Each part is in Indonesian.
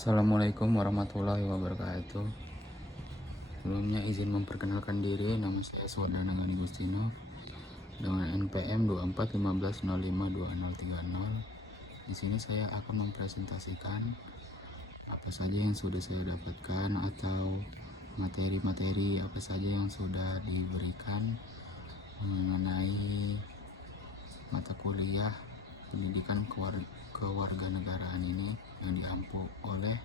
Assalamualaikum warahmatullahi wabarakatuh. Sebelumnya izin memperkenalkan diri, nama saya Swardana Gani Gustino dengan NPM 2415052030. Di sini saya akan mempresentasikan apa saja yang sudah saya dapatkan atau materi-materi apa saja yang sudah diberikan mengenai mata kuliah pendidikan kewarganegaraan ini yang diampu oleh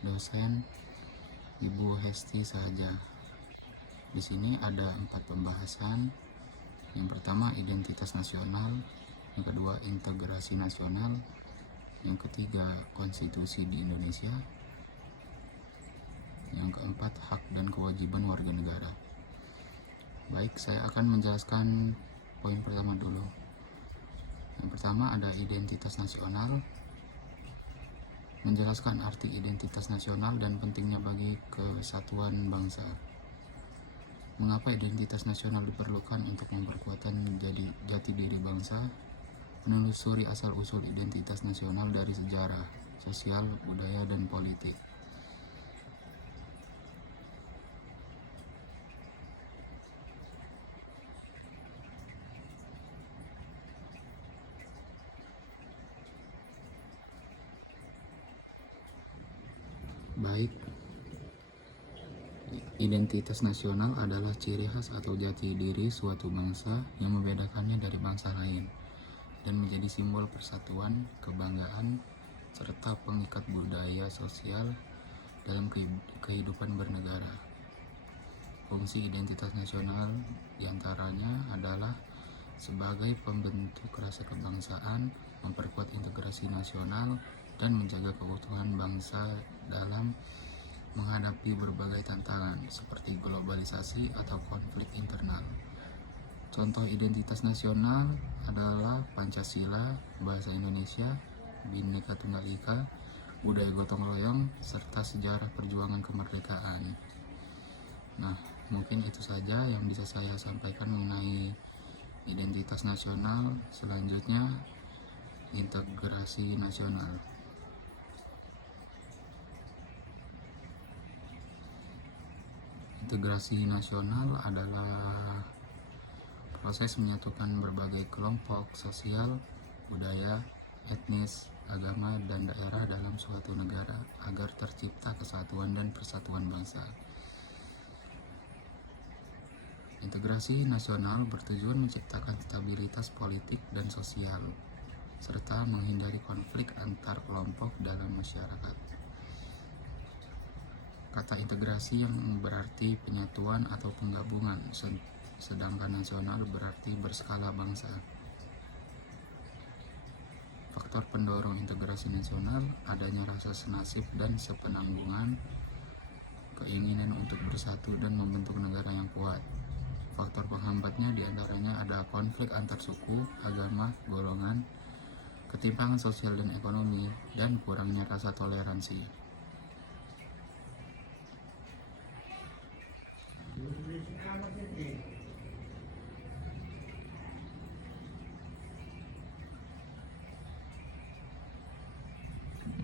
dosen Ibu Hesti saja. Di sini ada 4 pembahasan. Yang pertama identitas nasional, yang kedua integrasi nasional, yang ketiga konstitusi di Indonesia, yang keempat hak dan kewajiban warga negara. Baik, saya akan menjelaskan poin pertama dulu. Yang pertama ada identitas nasional. Menjelaskan arti identitas nasional dan pentingnya bagi kesatuan bangsa. Mengapa identitas nasional diperlukan untuk memperkuat jati diri bangsa? Menelusuri asal-usul identitas nasional dari sejarah, sosial, budaya, dan politik. Baik, identitas nasional adalah ciri khas atau jati diri suatu bangsa yang membedakannya dari bangsa lain dan menjadi simbol persatuan, kebanggaan, serta pengikat budaya sosial dalam kehidupan bernegara. Fungsi identitas nasional diantaranya adalah sebagai pembentuk rasa kebangsaan, memperkuat integrasi nasional, dan menjaga keutuhan bangsa dalam menghadapi berbagai tantangan seperti globalisasi atau konflik internal. Contoh identitas nasional adalah Pancasila, bahasa Indonesia, Bhinneka Tunggal Ika, budaya gotong royong, serta sejarah perjuangan kemerdekaan. Nah, mungkin itu saja yang bisa saya sampaikan mengenai identitas nasional. Selanjutnya, integrasi nasional. Integrasi nasional adalah proses menyatukan berbagai kelompok sosial, budaya, etnis, agama, dan daerah dalam suatu negara agar tercipta kesatuan dan persatuan bangsa. Integrasi nasional bertujuan menciptakan stabilitas politik dan sosial, serta menghindari konflik antar kelompok dalam masyarakat. Kata integrasi yang berarti penyatuan atau penggabungan, sedangkan nasional berarti berskala bangsa. Faktor pendorong integrasi nasional adanya rasa senasib dan sepenanggungan, keinginan untuk bersatu dan membentuk negara yang kuat. Faktor penghambatnya diantaranya ada konflik antar suku, agama, golongan, ketimpangan sosial dan ekonomi, dan kurangnya rasa toleransi.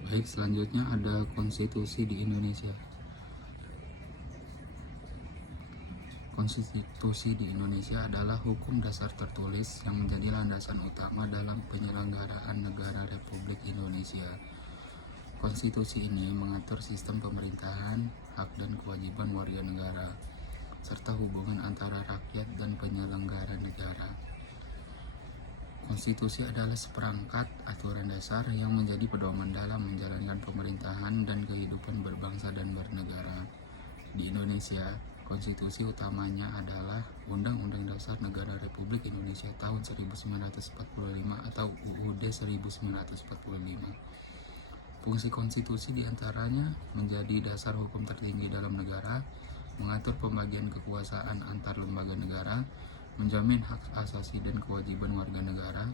Baik, selanjutnya ada konstitusi di Indonesia. Konstitusi di Indonesia adalah hukum dasar tertulis yang menjadi landasan utama dalam penyelenggaraan negara Republik Indonesia. Konstitusi ini mengatur sistem pemerintahan, hak dan kewajiban warga negara, serta hubungan antara rakyat dan penyelenggara negara. Konstitusi adalah seperangkat aturan dasar yang menjadi pedoman dalam menjalankan pemerintahan dan kehidupan berbangsa dan bernegara. Di Indonesia, konstitusi utamanya adalah Undang-Undang Dasar Negara Republik Indonesia tahun 1945 atau UUD 1945. Fungsi konstitusi diantaranya menjadi dasar hukum tertinggi dalam negara, mengatur pembagian kekuasaan antar lembaga negara, menjamin hak asasi dan kewajiban warga negara,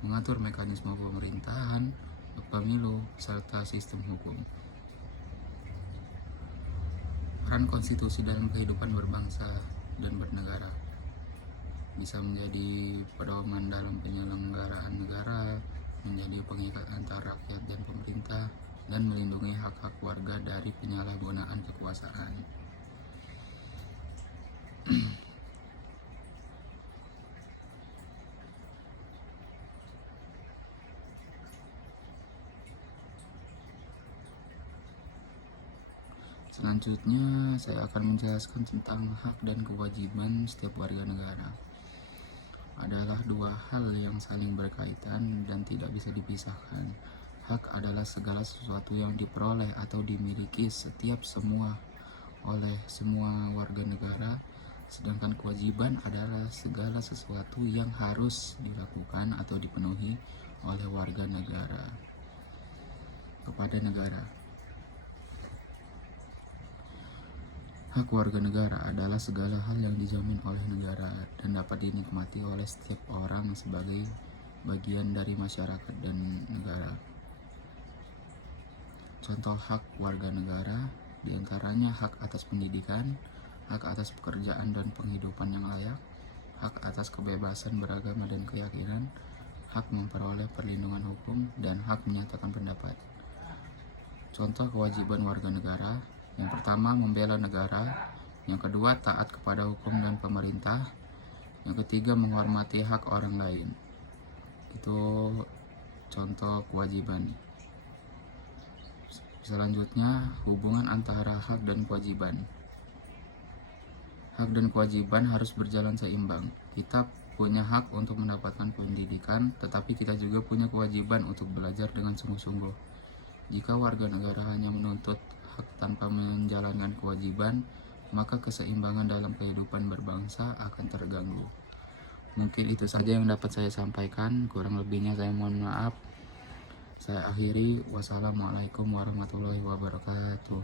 mengatur mekanisme pemerintahan, pemilu, serta sistem hukum. Peran konstitusi dalam kehidupan berbangsa dan bernegara bisa menjadi pedoman dalam penyelenggaraan negara, menjadi pengikat antara rakyat dan pemerintah, dan melindungi hak-hak warga dari penyalahgunaan kekuasaan. Selanjutnya, saya akan menjelaskan tentang hak dan kewajiban setiap warga negara. Adalah dua hal yang saling berkaitan dan tidak bisa dipisahkan. Hak adalah segala sesuatu yang diperoleh atau dimiliki oleh semua warga negara, sedangkan kewajiban adalah segala sesuatu yang harus dilakukan atau dipenuhi oleh warga negara kepada negara. Hak warga negara adalah segala hal yang dijamin oleh negara dan dapat dinikmati oleh setiap orang sebagai bagian dari masyarakat dan negara. Contoh hak warga negara diantaranya hak atas pendidikan, hak atas pekerjaan dan penghidupan yang layak, hak atas kebebasan beragama dan keyakinan, hak memperoleh perlindungan hukum, dan hak menyatakan pendapat. Contoh kewajiban warga negara: yang pertama, membela negara; yang kedua, taat kepada hukum dan pemerintah; yang ketiga, menghormati hak orang lain. Itu contoh kewajiban. Selanjutnya, hubungan antara hak dan kewajiban. Hak dan kewajiban harus berjalan seimbang. Kita punya hak untuk mendapatkan pendidikan, tetapi kita juga punya kewajiban untuk belajar dengan sungguh-sungguh. Jika warga negara hanya menuntut hak tanpa menjalankan kewajiban, maka keseimbangan dalam kehidupan berbangsa akan terganggu. Mungkin itu saja yang dapat saya sampaikan, kurang lebihnya saya mohon maaf. Saya akhiri, wassalamualaikum warahmatullahi wabarakatuh.